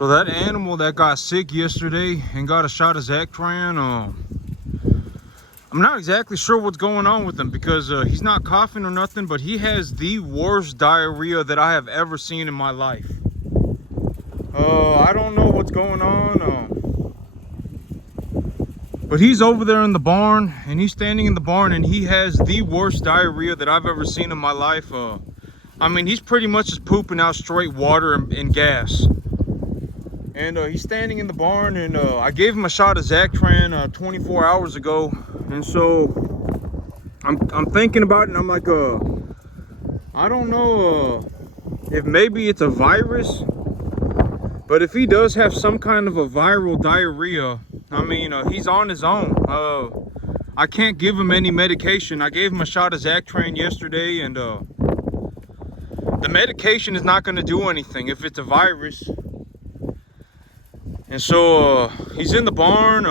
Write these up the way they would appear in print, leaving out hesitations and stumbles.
So that animal that got sick yesterday and got a shot of Zactran, I'm not exactly sure what's going on with him because he's not coughing or nothing, but he has the worst diarrhea that I have ever seen in my life. I don't know what's going on, but he's over there in the barn, and he's standing in the barn, and he has the worst diarrhea that I've ever seen in my life. I mean, he's pretty much just pooping out straight water and gas. And he's standing in the barn, and I gave him a shot of Zactran 24 hours ago. And so I'm thinking about it, and I'm like, I don't know if maybe it's a virus, but if he does have some kind of a viral diarrhea, I mean, he's on his own. I can't give him any medication. I gave him a shot of Zactran yesterday, and the medication is not going to do anything if it's a virus. And so he's in the barn.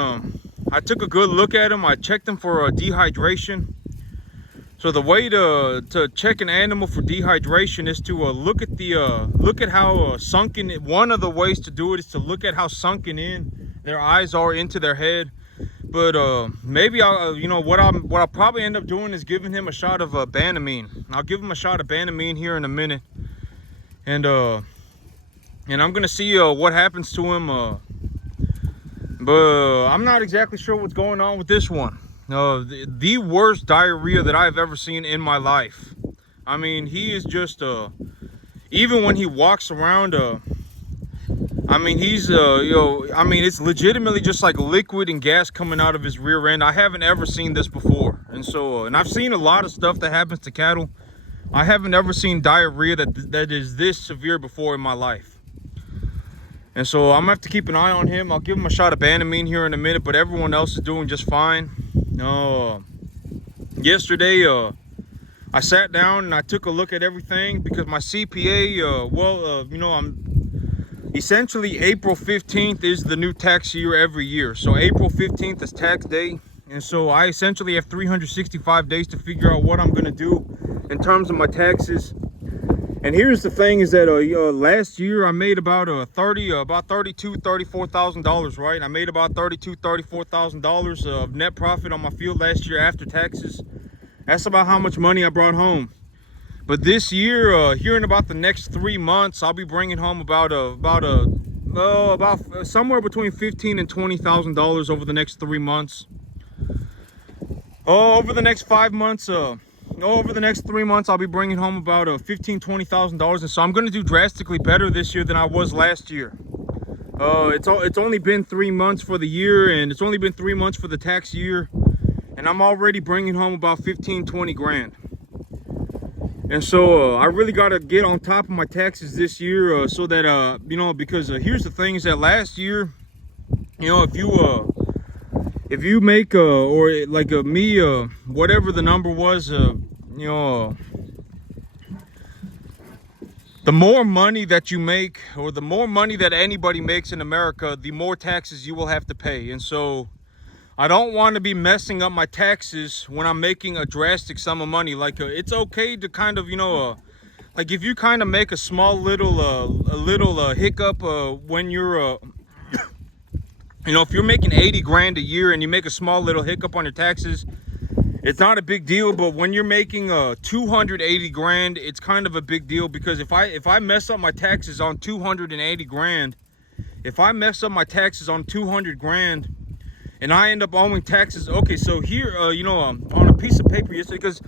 I took a good look at him. I checked him for dehydration. So the way to check an animal for dehydration is to look at how sunken. One of the ways to do it is to look at how sunken in their eyes are into their head. But maybe I'll, what I'll probably end up doing is giving him a shot of Banamine. I'll give him a shot of Banamine here in a minute, and I'm gonna see what happens to him. But I'm not exactly sure what's going on with this one. The worst diarrhea that I've ever seen in my life. I mean, he is just even when he walks around, I mean, he's I mean, it's legitimately just like liquid and gas coming out of his rear end. I haven't ever seen this before. And so and I've seen a lot of stuff that happens to cattle. I haven't ever seen diarrhea that is this severe before in my life. And so I'm gonna have to keep an eye on him. I'll give him a shot of Banamine here in a minute, but everyone else is doing just fine. Yesterday, I sat down and I took a look at everything because my CPA, I'm essentially April 15th is the new tax year every year. So April 15th is tax day. And so I essentially have 365 days to figure out what I'm gonna do in terms of my taxes. And here's the thing is that last year I made about $34,000, right? I made about $34,000 of net profit on my field last year after taxes. That's about how much money I brought home. But this year, here in about the next 3 months, I'll be bringing home about somewhere between $15,000 and $20,000 over the next 3 months. Over the next 5 months, over the next 3 months, I'll be bringing home about $15,000, $20,000, and so I'm going to do drastically better this year than I was last year. It's only been 3 months for the year, and it's only been 3 months for the tax year, and I'm already bringing home about 15, 20 grand. And so I really got to get on top of my taxes this year, so that because here's the thing is that last year, if you make or like me, whatever the number was, the more money that you make, or the more money that anybody makes in America, the more taxes you will have to pay. And so I don't want to be messing up my taxes when I'm making a drastic sum of money. Like it's okay to kind of, like if you kind of make a small little hiccup when you're if you're making 80 grand a year and you make a small little hiccup on your taxes, it's not a big deal. But when you're making 280 grand, it's kind of a big deal, because if I mess up my taxes on 280 grand, if I mess up my taxes on 200 grand and I end up owing taxes, okay, so here, on a piece of paper yesterday, because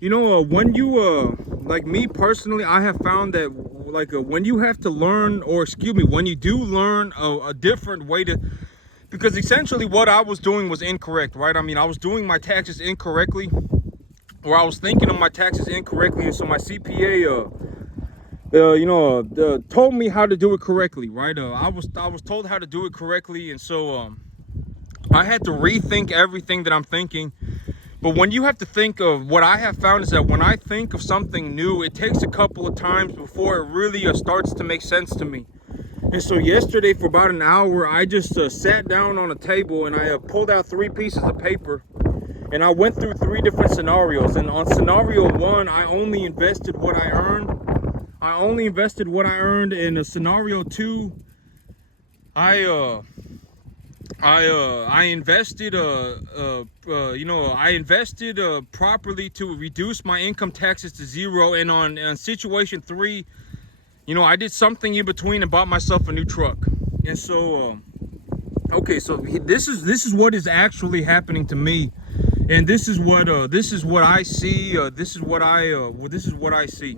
when you like me personally, I have found that when you have to learn, or excuse me, when you do learn a different way to, because essentially what I was doing was incorrect, right? I mean, I was doing my taxes incorrectly, or I was thinking of my taxes incorrectly, and so my CPA, told me how to do it correctly, right? I was told how to do it correctly, and so I had to rethink everything that I'm thinking. But when you have to think of, what I have found is that when I think of something new, it takes a couple of times before it really starts to make sense to me. And so yesterday for about an hour, I just sat down on a table and I pulled out 3 pieces of paper, and I went through 3 different scenarios. And on scenario 1, I only invested what I earned. In a scenario 2, I invested I invested properly to reduce my income taxes to zero, and on situation 3, I did something in between and bought myself a new truck. And so okay, so this is what is actually happening to me, and this is what I see. This is what I see.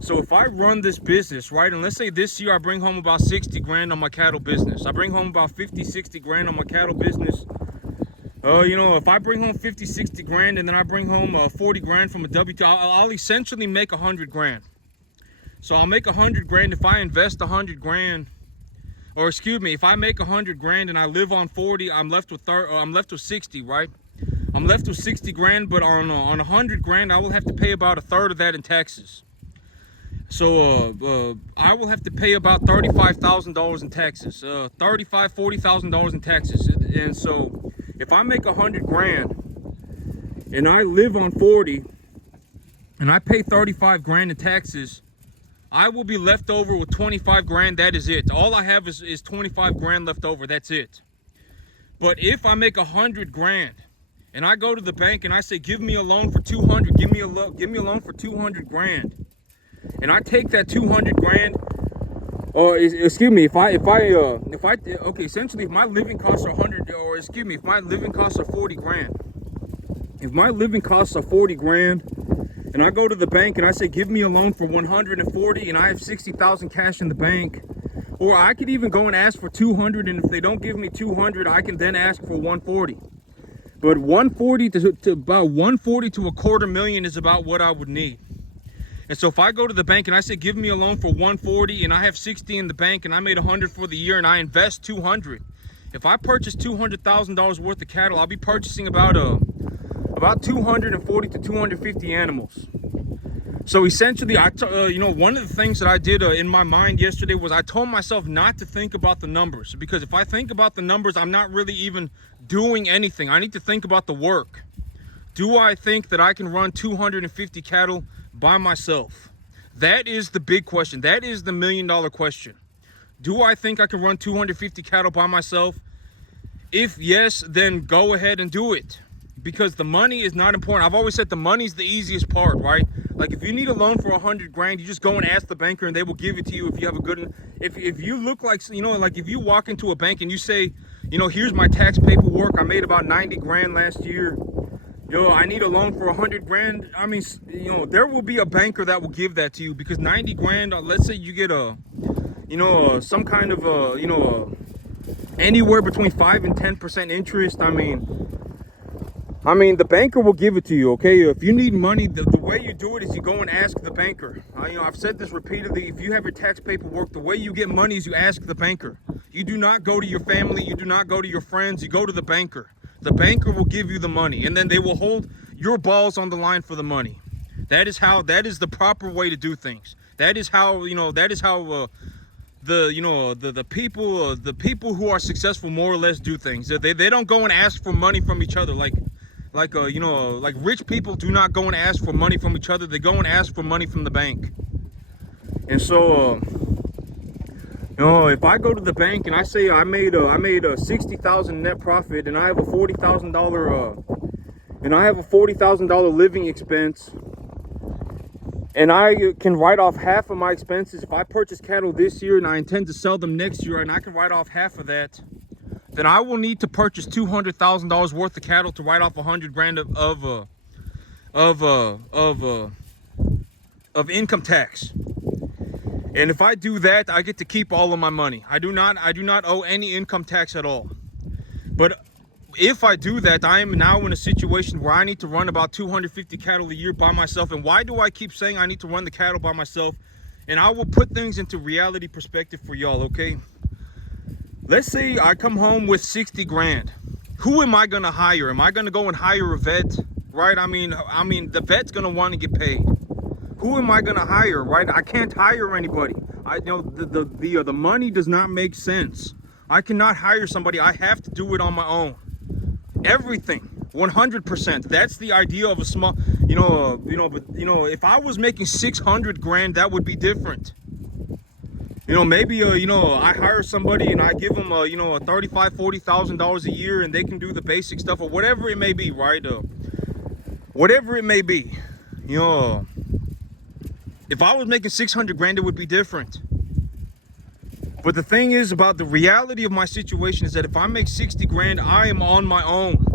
So if I run this business, right, and let's say this year I bring home about 60 grand on my cattle business. I bring home about 50, 60 grand on my cattle business. If I bring home 50, 60 grand and then I bring home 40 grand from a W2, I'll essentially make 100 grand. So I'll make 100 grand if I invest 100 grand, or excuse me, if I make 100 grand and I live on 40, I'm left with 60, right? I'm left with 60 grand, but on 100 grand, I will have to pay about a third of that in taxes. So I will have to pay about $35,000 in taxes, $40,000 in taxes. And so if I make 100 grand and I live on 40 and I pay 35 grand in taxes, I will be left over with 25 grand. That is it. All I have is 25 grand left over. That's it. But if I make 100 grand and I go to the bank and I say, give me a loan for 200, give me a loan for 200 grand. And I take that 200 grand, or excuse me, essentially if my living costs are 100, or excuse me, if my living costs are 40 grand, if my living costs are 40 grand, and I go to the bank and I say, give me a loan for 140, and I have 60,000 cash in the bank, or I could even go and ask for 200, and if they don't give me 200, I can then ask for 140. But 140 to about 140 to $250,000 is about what I would need. And so if I go to the bank and I say, give me a loan for 140, and I have 60 in the bank, and I made 100 for the year, and I invest 200. If I purchase $200,000 worth of cattle, I'll be purchasing about 240 to 250 animals. So essentially, one of the things that I did in my mind yesterday was I told myself not to think about the numbers, because if I think about the numbers, I'm not really even doing anything. I need to think about the work. Do I think that I can run 250 cattle by myself? That is the big question. That is the $1 million question. Do I think I can run 250 cattle by myself? If yes, then go ahead and do it, because the money is not important. I've always said the money's the easiest part, right? Like if you need a loan for 100 grand, you just go and ask the banker and they will give it to you if you have a good, if you look like, like if you walk into a bank and you say, here's my tax paperwork, I made about 90 grand last year, I need a loan for 100 grand. I mean, there will be a banker that will give that to you, because 90 grand, let's say you get some kind of, anywhere between 5 and 10% interest. I mean, the banker will give it to you, okay? If you need money, the way you do it is you go and ask the banker. I've said this repeatedly. If you have your tax paperwork, the way you get money is you ask the banker. You do not go to your family. You do not go to your friends. You go to the banker. The banker will give you the money, and then they will hold your balls on the line for the money. That is the proper way to do things. That is how, the people who are successful more or less do things. They don't go and ask for money from each other like rich people do not go and ask for money from each other. They go and ask for money from the bank. And so if I go to the bank and I say I made a 60,000 net profit, and I have a $40,000 living expense, and I can write off half of my expenses. If I purchase cattle this year and I intend to sell them next year, and I can write off half of that, then I will need to purchase $200,000 worth of cattle to write off 100 grand of income tax. And if I do that, I get to keep all of my money. I do not owe any income tax at all. But if I do that, I am now in a situation where I need to run about 250 cattle a year by myself. And why do I keep saying I need to run the cattle by myself? And I will put things into reality perspective for y'all, okay? Let's say I come home with 60 grand. Who am I gonna hire? Am I gonna go and hire a vet, right? I mean, the vet's gonna want to get paid. Who am I gonna hire, right? I can't hire anybody. The money does not make sense. I cannot hire somebody. I have to do it on my own. Everything, 100%. That's the idea of a small, if I was making 600 grand, that would be different. You know, maybe you know, I hire somebody and I give them you know, a $35,000-$40,000 a year, and they can do the basic stuff or whatever it may be, right? Whatever it may be, you know. If I was making 600 grand, it would be different. But the thing is about the reality of my situation is that if I make 60 grand, I am on my own.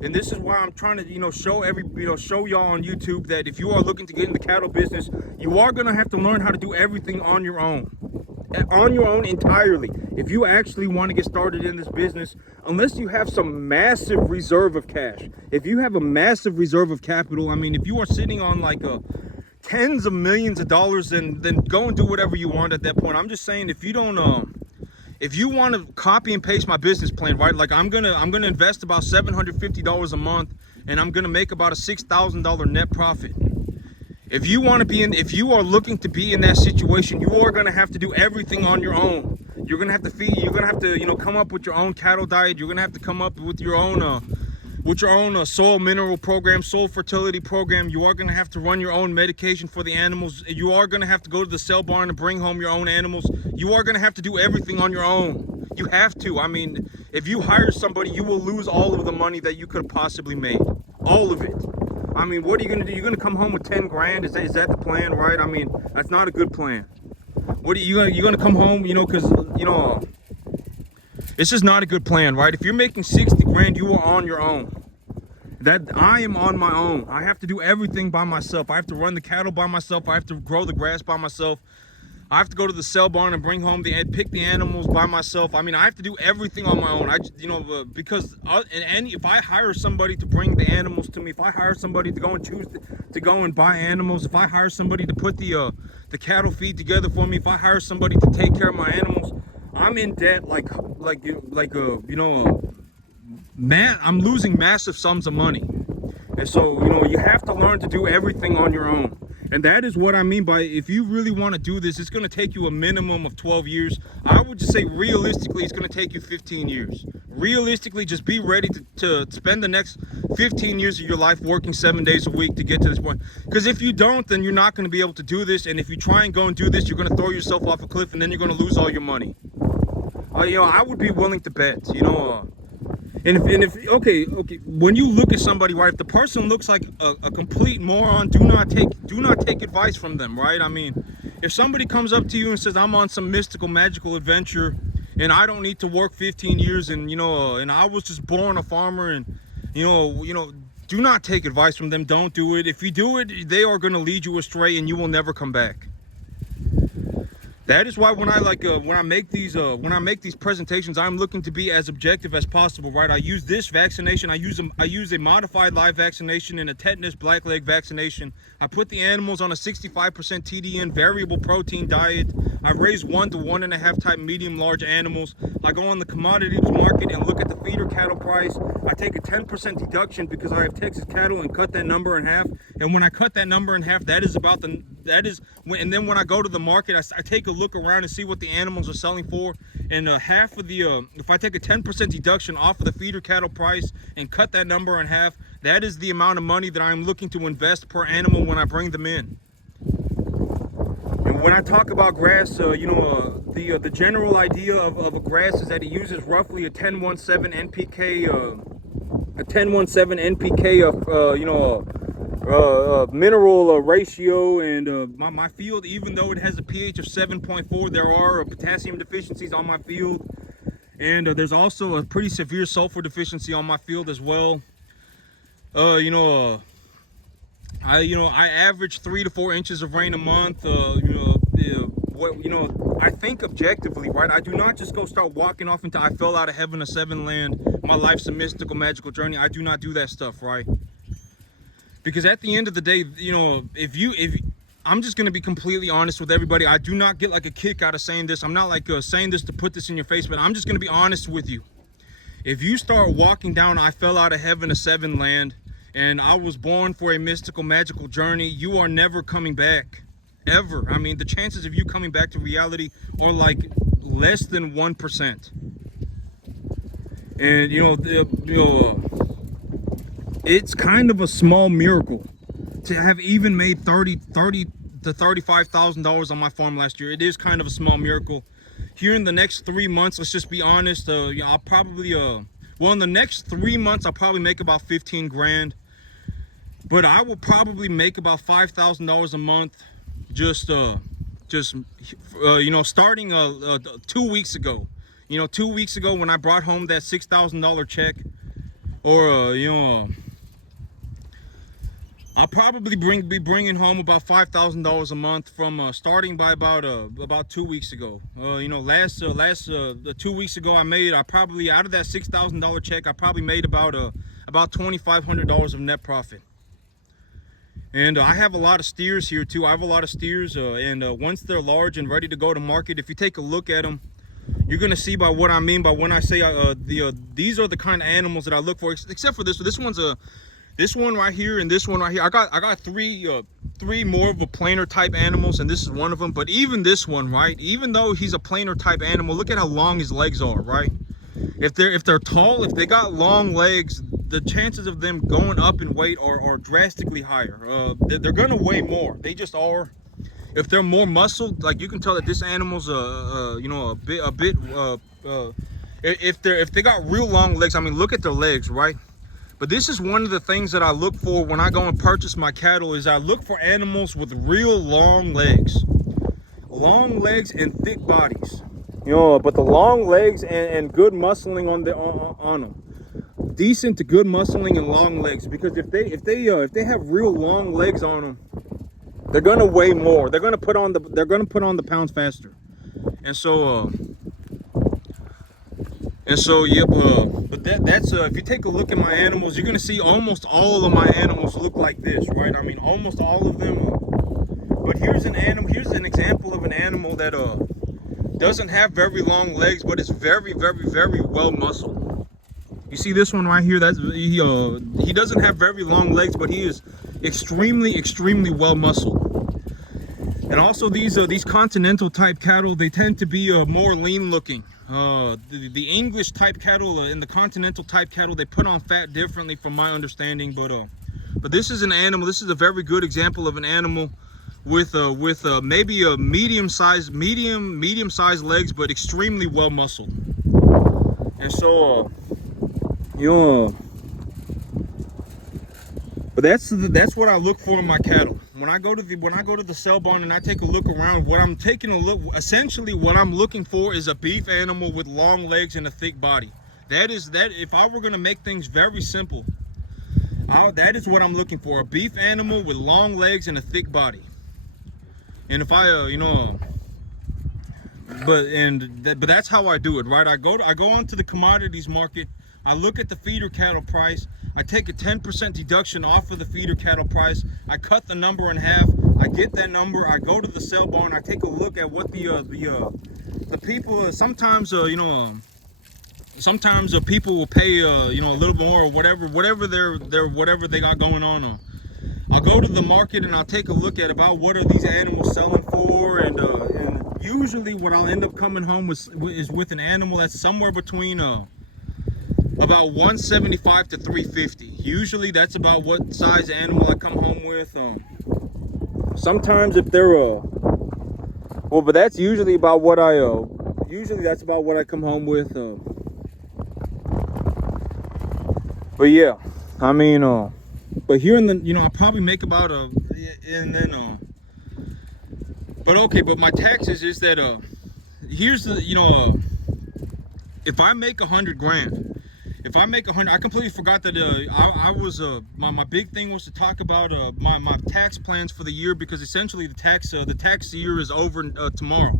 And this is why I'm trying to, you know, show y'all on YouTube that if you are looking to get in the cattle business, you are going to have to learn how to do everything on your own entirely. If you actually want to get started in this business, unless you have some massive reserve of cash, if you have a massive reserve of capital, I mean, if you are sitting on like tens of millions of dollars, then go and do whatever you want at that point. I'm just saying, if you don't if you want to copy and paste my business plan, right? Like I'm gonna invest about $750 a month, and I'm gonna make about a $6,000 net profit. If you want to be in, if you are looking to be in that situation, you are gonna have to do everything on your own. You're gonna have to feed. You're gonna have to, you know, come up with your own cattle diet. You're gonna have to come up with your own soil mineral program, soil fertility program. You are going to have to run your own medication for the animals. You are going to have to go to the sale barn and bring home your own animals. You are going to have to do everything on your own. You have to. I mean, if you hire somebody, you will lose all of the money that you could have possibly made. All of it. I mean, what are you going to do? You're going to come home with 10 grand? Is that the plan, right? I mean, that's not a good plan. What are you going to come home, you know, because, you know, it's just not a good plan, right? If you're making 60 grand, you are on your own. That I am on my own. I have to do everything by myself. I have to run the cattle by myself. I have to grow the grass by myself. I have to go to the sale barn and bring home pick the animals by myself. I mean, I have to do everything on my own. Because if I hire somebody to bring the animals to me, if I hire somebody to go and choose to go and buy animals, if I hire somebody to put the cattle feed together for me, if I hire somebody to take care of my animals, I'm in debt man, I'm losing massive sums of money. And so, you know, you have to learn to do everything on your own. And that is what I mean by, if you really want to do this, it's going to take you a minimum of 12 years. I would just say realistically, it's going to take you 15 years. Realistically, just be ready to spend the next 15 years of your life working 7 days a week to get to this point. Because if you don't, then you're not going to be able to do this. And if you try and go and do this, you're going to throw yourself off a cliff, and then you're going to lose all your money. You know, I would be willing to bet, you know, and if okay, when you look at somebody, right, if the person looks like a complete moron, do not take advice from them, right? I mean, if somebody comes up to you and says, I'm on some mystical, magical adventure, and I don't need to work 15 years, and you know, and I was just born a farmer, and you know, do not take advice from them. Don't do it. If you do it, they are going to lead you astray, and you will never come back. That is why when I make these presentations, I'm looking to be as objective as possible, right? I use this vaccination. I use a modified live vaccination and a tetanus blackleg vaccination. I put the animals on a 65% TDN variable protein diet. I raise 1 to 1.5 type medium large animals. I go on the commodities market and look at the feeder cattle price. I take a 10% deduction because I have Texas cattle and cut that number in half. And when I cut that number in half, and then when I go to the market, I take a look around and see what the animals are selling for. And half of the, if I take a 10% deduction off of the feeder cattle price and cut that number in half, that is the amount of money that I'm looking to invest per animal when I bring them in. And when I talk about grass, you know, the general idea of a grass is that it uses roughly a 10-1-7 NPK, mineral ratio, and my field, even though it has a pH of 7.4, there are potassium deficiencies on my field, and there's also a pretty severe sulfur deficiency on my field as well. I average 3 to 4 inches of rain a month. I think objectively, right? I do not just go start walking off into I fell out of heaven to seven land. My life's a mystical, magical journey. I do not do that stuff, right? Because at the end of the day, you know, if I'm just going to be completely honest with everybody. I do not get like a kick out of saying this. I'm not like saying this to put this in your face, but I'm just going to be honest with you. If you start walking down I fell out of heaven to seven land, and I was born for a mystical, magical journey, you are never coming back. Ever. I mean, the chances of you coming back to reality are like less than 1%. And it's kind of a small miracle to have even made $30 to $35,000 on my farm last year. It is kind of a small miracle. Here in the next 3 months, let's just be honest, I'll probably well, in the next 3 months I'll probably make about 15 grand, but I will probably make about $5,000 a month just starting 2 weeks ago. 2 weeks ago when I brought home that $6,000 check, or I'll probably be bringing home about $5,000 a month from starting by about 2 weeks ago. Last 2 weeks ago I probably, out of that $6,000 check, I probably made about $2,500 of net profit. And I have a lot of steers here too. I have a lot of steers, and once they're large and ready to go to market, if you take a look at them, you're gonna see by what I mean by when I say these are the kind of animals that I look for. Except for this one's this one right here and this one right here. I got three more of a planer type animals, and this is one of them. But even this one, right? Even though he's a planer type animal, look at how long his legs are, right? If they're tall, if they got long legs, the chances of them going up in weight are drastically higher. They're gonna weigh more. They just are. If they're more muscled, like you can tell that this animal's if they got real long legs. I mean, look at their legs, right? But this is one of the things that I look for when I go and purchase my cattle, is I look for animals with real long legs and thick bodies. But the long legs and good muscling on them, decent to good muscling and long legs. Because if they have real long legs on them, they're gonna weigh more. They're gonna put on the pounds faster. And so yep. But that's if you take a look at my animals, you're gonna see almost all of my animals look like this, right? I mean, almost all of them. But here's an example of an animal that doesn't have very long legs, but is very, very, very well muscled. You see this one right here? He doesn't have very long legs, but he is extremely, extremely well muscled. And also these continental type cattle, they tend to be more lean looking. The English type cattle and the continental type cattle, they put on fat differently from my understanding. But this is an animal. This is a very good example of an animal with maybe a medium sized legs, but extremely well muscled. And so but that's what I look for in my cattle. When I go to the sale barn and I take a look around, essentially what I'm looking for is a beef animal with long legs and a thick body. If I were gonna make things very simple, that is what I'm looking for: a beef animal with long legs and a thick body. And if but that's how I do it, right? I go onto the commodities market. I look at the feeder cattle price. I take a 10% deduction off of the feeder cattle price. I cut the number in half. I get that number. I go to the sale barn. I take a look at what the people. Sometimes people will pay a little more, or whatever they got going on. I'll go to the market and I'll take a look at about what are these animals selling for, and usually what I'll end up coming home with is with an animal that's somewhere between about 175 to 350. Usually that's about what size animal I come home with. Sometimes if they're but that's usually about what I come home with. But yeah, I mean, but here in the I probably make about but okay, but my taxes is that here's the if I make 100 grand. If I make 100, I completely forgot that I was my big thing was to talk about my tax plans for the year, because essentially the tax year is over tomorrow.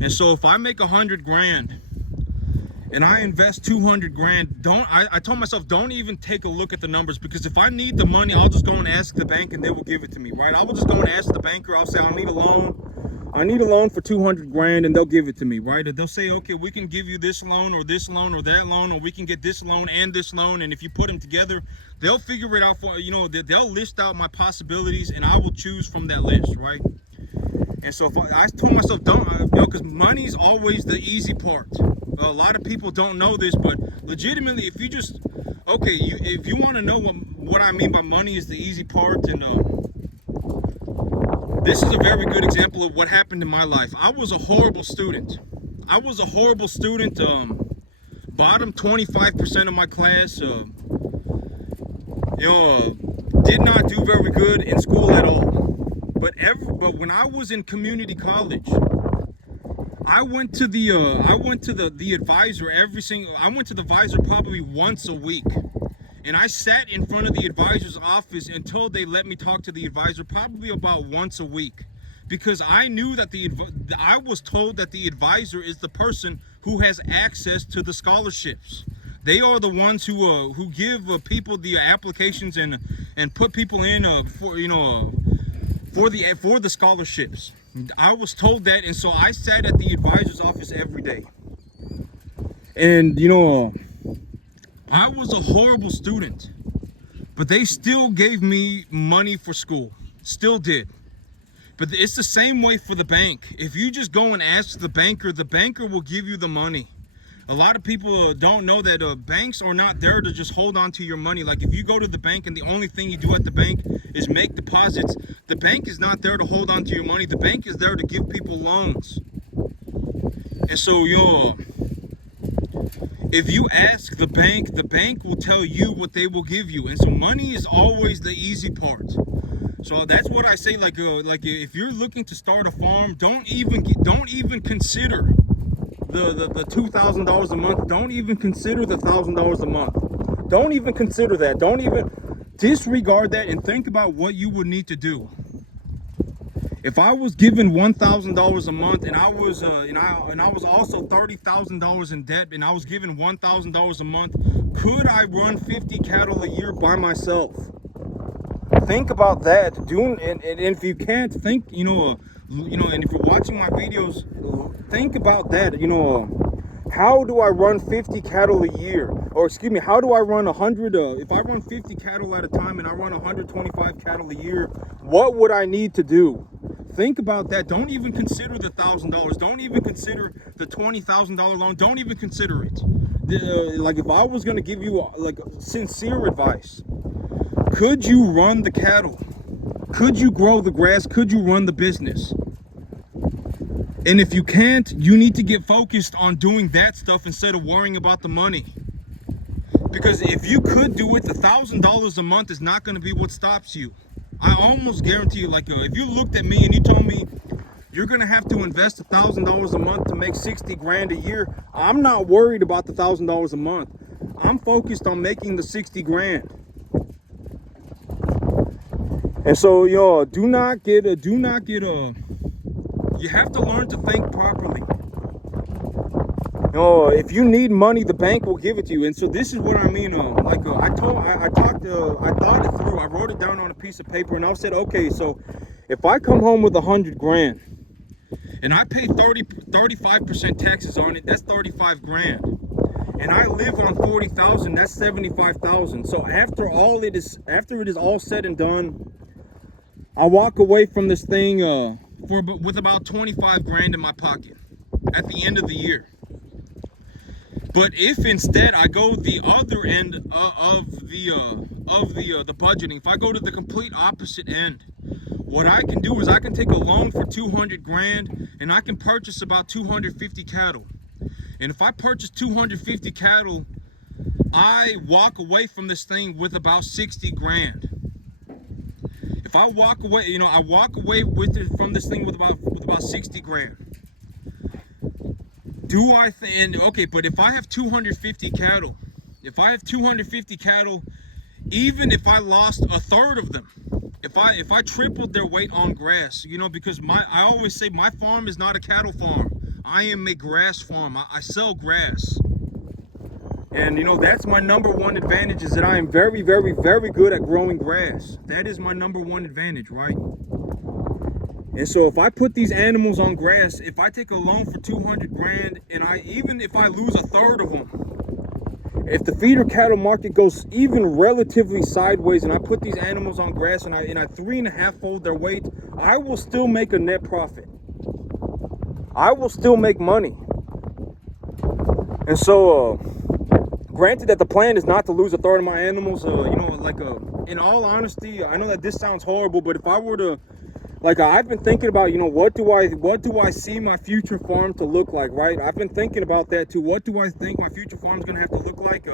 And so if I make 100 grand and I invest 200 grand, I told myself, don't even take a look at the numbers, because if I need the money, I'll just go and ask the bank and they will give it to me, right? I will just go and ask the banker. I'll say, I need a loan for 200 grand, and they'll give it to me, right? They'll say, okay, we can give you this loan or this loan or that loan, or we can get this loan and this loan. And if you put them together, they'll figure it out for they'll list out my possibilities, and I will choose from that list, right? And so if I told myself, don't, because money's always the easy part. A lot of people don't know this, but legitimately, if you just, if you want to know what I mean by money is the easy part, and This is a very good example of what happened in my life. I was a horrible student. I was a horrible student. Bottom 25% of my class. Did not do very good in school at all. But when I was in community college, I went to the advisor I went to the advisor probably once a week. And I sat in front of the advisor's office until they let me talk to the advisor probably about once a week. Because I knew that I was told that the advisor is the person who has access to the scholarships. They are the ones who give people the applications and put people in for the scholarships. I was told that, and so I sat at the advisor's office every day. And I was a horrible student, but they still gave me money for school. Still did. But it's the same way for the bank. If you just go and ask the banker will give you the money. A lot of people don't know that banks are not there to just hold on to your money. Like if you go to the bank and the only thing you do at the bank is make deposits, the bank is not there to hold on to your money. The bank is there to give people loans. And so if you ask the bank will tell you what they will give you. And so money is always the easy part. So that's what I say. Like if you're looking to start a farm, don't even consider the $2,000 a month. Don't even consider the $1,000 a month. Don't even consider that. Don't even disregard that and think about what you would need to do. If I was given $1,000 a month and I was also $30,000 in debt and I was given $1,000 a month, could I run 50 cattle a year by myself? Think about that. And if you can't think, and if you're watching my videos, think about that. How do I run 50 cattle a year? Or excuse me, how do I run 100? If I run 50 cattle at a time and I run 125 cattle a year, what would I need to do? Think about that. Don't even consider the $1,000. Don't even consider the $20,000 loan. Don't even consider it. Like if I was going to give you sincere advice, could you run the cattle? Could you grow the grass? Could you run the business? And if you can't, you need to get focused on doing that stuff instead of worrying about the money. Because if you could do it, the $1,000 a month is not going to be what stops you. I almost guarantee you, if you looked at me and you told me you're going to have to invest $1,000 a month to make 60 grand a year, I'm not worried about the $1,000 a month. I'm focused on making the 60 grand. And so, you have to learn to think properly. If you need money, the bank will give it to you. And so this is what I mean. I thought it through. I wrote it down on a piece of paper, and I said, okay, so if I come home with 100 grand, and I pay 35% taxes on it, that's 35 grand. And I live on 40,000, that's 75,000. So after it is all said and done, I walk away from this thing with about 25 grand in my pocket at the end of the year. But if instead I go the other end of the budgeting, if I go to the complete opposite end, what I can do is I can take a loan for 200 grand and I can purchase about 250 cattle. And if I purchase 250 cattle, I walk away from this thing with about 60 grand. If I walk away, I walk away from this thing with about 60 grand. But if I have 250 cattle, even if I lost a third of them, if I tripled their weight on grass, because I always say my farm is not a cattle farm. I am a grass farm. I sell grass. And that's my number one advantage, is that I am very, very, very good at growing grass. That is my number one advantage, right? And so if I put these animals on grass, if I take a loan for 200 grand, and even if I lose a third of them, if the feeder cattle market goes even relatively sideways and I put these animals on grass and I 3.5-fold their weight, I will still make a net profit. I will still make money. And so, granted that the plan is not to lose a third of my animals, in all honesty, I know that this sounds horrible, but if I were to like I've been thinking about, what do I see my future farm to look like, right? I've been thinking about that too. What do I think my future farm is going to have to look like?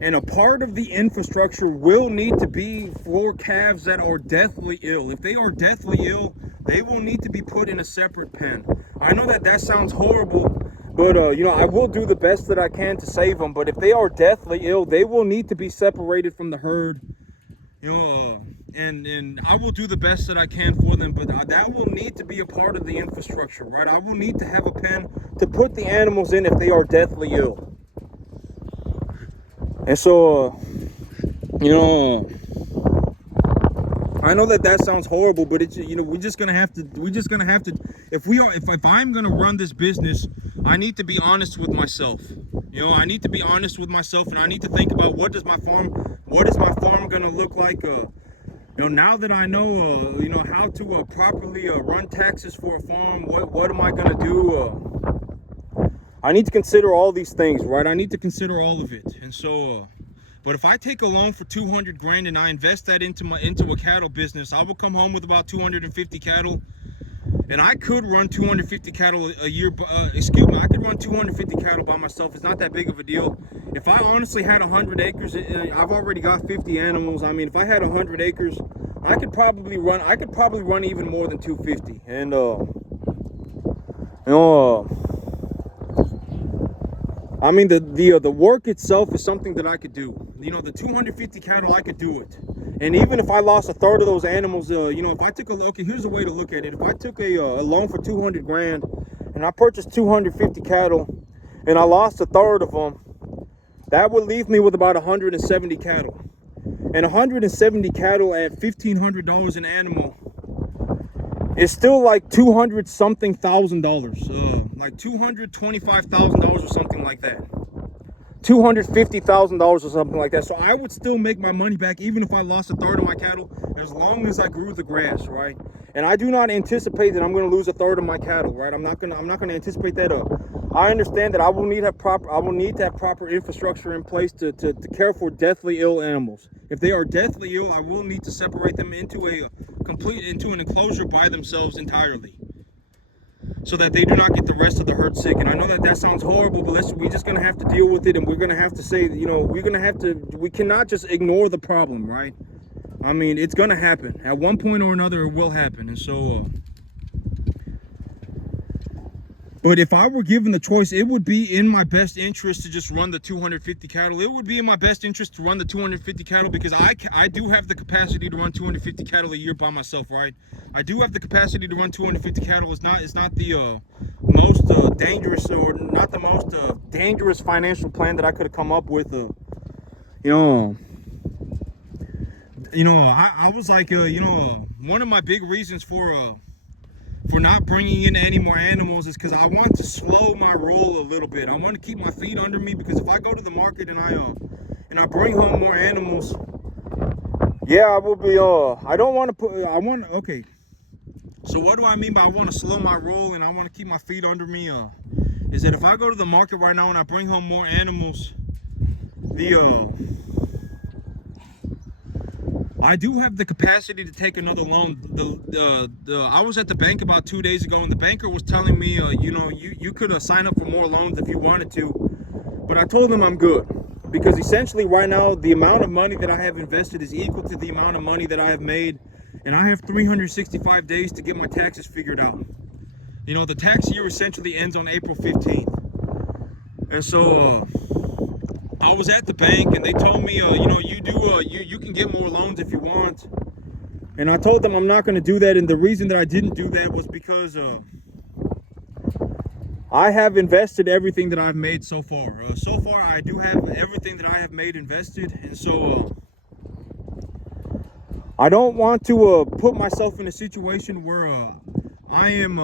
And a part of the infrastructure will need to be for calves that are deathly ill. If they are deathly ill, they will need to be put in a separate pen. I know that sounds horrible, but I will do the best that I can to save them. But if they are deathly ill, they will need to be separated from the herd. And I will do the best that I can for them, but that will need to be a part of the infrastructure, right? I will need to have a pen to put the animals in if they are deathly ill. And so, I know that sounds horrible, but it's, we're just gonna have to. If I'm gonna run this business, I need to be honest with myself. I need to be honest with myself, and I need to think about what is my farm gonna look like. Now that I know, how to properly run taxes for a farm, what am I gonna do? I need to consider all these things, right? I need to consider all of it. And so, but if I take a loan for 200 grand and I invest that into a cattle business, I will come home with about 250 cattle. And I could run 250 cattle a year, I could run 250 cattle by myself. It's not that big of a deal. If I honestly had 100 acres, I've already got 50 animals. I mean, if I had 100 acres, I could probably run even more than 250. And, I mean, the work itself is something that I could do. The 250 cattle, I could do it. And even if I lost a third of those animals, if I took okay, here's a way to look at it. If I took a loan for 200 grand and I purchased 250 cattle and I lost a third of them, that would leave me with about 170 cattle. And 170 cattle at $1,500 an animal is still like $200-something-thousand, like $225,000 or something like that. $250,000 or something like that. So I would still make my money back even if I lost a third of my cattle, as long as I grew the grass, right? And I do not anticipate that I'm going to lose a third of my cattle, right? I'm not going to anticipate that. I understand that I will need to have proper infrastructure in place to care for deathly ill animals. If they are deathly ill, I will need to separate them into an enclosure by themselves entirely, so that they do not get the rest of the herd sick. And I know that sounds horrible, but we're just going to have to deal with it, and we're going to have to say, we cannot just ignore the problem, right? I mean, it's going to happen. At one point or another, it will happen. And so, but if I were given the choice, it would be in my best interest to just run the 250 cattle. It would be in my best interest to run the 250 cattle, because I do have the capacity to run 250 cattle a year by myself, right? I do have the capacity to run 250 cattle. It's not the most dangerous, or not the most dangerous financial plan that I could have come up with. I was like, one of my big reasons for not bringing in any more animals is because I want to slow my roll a little bit. I want to keep my feet under me, because if I go to the market and I bring home more animals, yeah, I will be, I don't want to okay. So what do I mean by I want to slow my roll and I want to keep my feet under me? Is that if I go to the market right now and I bring home more animals, I do have the capacity to take another loan. I was at the bank about 2 days ago, and the banker was telling me, you could sign up for more loans if you wanted to, but I told him I'm good, because essentially right now the amount of money that I have invested is equal to the amount of money that I have made, and I have 365 days to get my taxes figured out. The tax year essentially ends on April 15th, and so I was at the bank and they told me, you can get more loans if you want. And I told them I'm not going to do that. And the reason that I didn't do that was because I have invested everything that I've made so far. So far, I do have everything that I have made invested. And so I don't want to put myself in a situation where I am,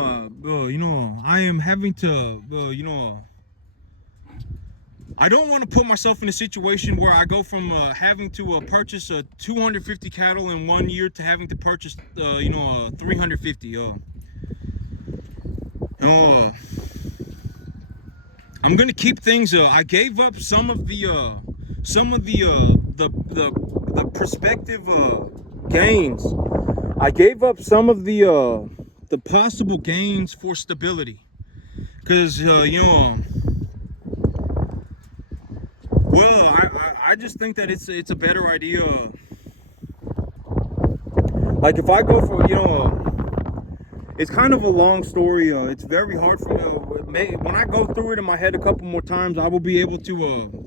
I am having to, I don't want to put myself in a situation where I go from having to purchase 250 cattle in 1 year to having to purchase, 350. I'm gonna keep things. I gave up some of the prospective gains. I gave up some of the possible gains for stability, because well, I just think that it's a better idea. Like if I go for it's kind of a long story. It's very hard for me. When I go through it in my head a couple more times, I will be able to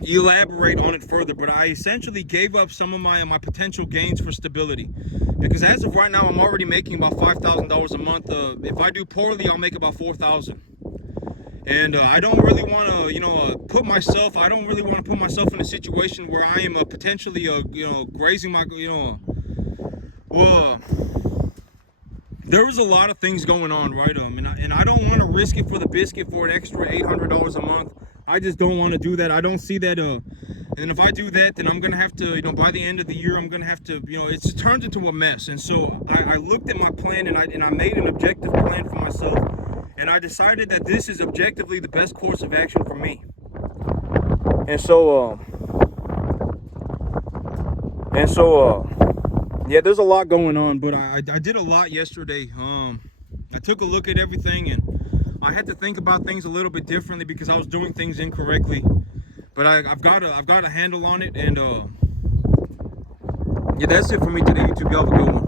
elaborate on it further. But I essentially gave up some of my potential gains for stability, because as of right now, I'm already making about $5,000 a month. If I do poorly, I'll make about $4,000. And I don't really want to, put myself. I don't really want to put myself in a situation where I am potentially, grazing my, well, there was a lot of things going on, right? And I don't want to risk it for the biscuit for an extra $800 a month. I just don't want to do that. I don't see that. And if I do that, then I'm gonna have to, by the end of the year, I'm gonna have to, it's turned into a mess. And so I looked at my plan, and I made an objective plan for myself, and I decided that this is objectively the best course of action for me. And so yeah, there's a lot going on, but I did a lot yesterday. I took a look at everything, and I had to think about things a little bit differently because I was doing things incorrectly. But I've got a handle on it, and yeah, that's it for me today, YouTube. Y'all have a good one.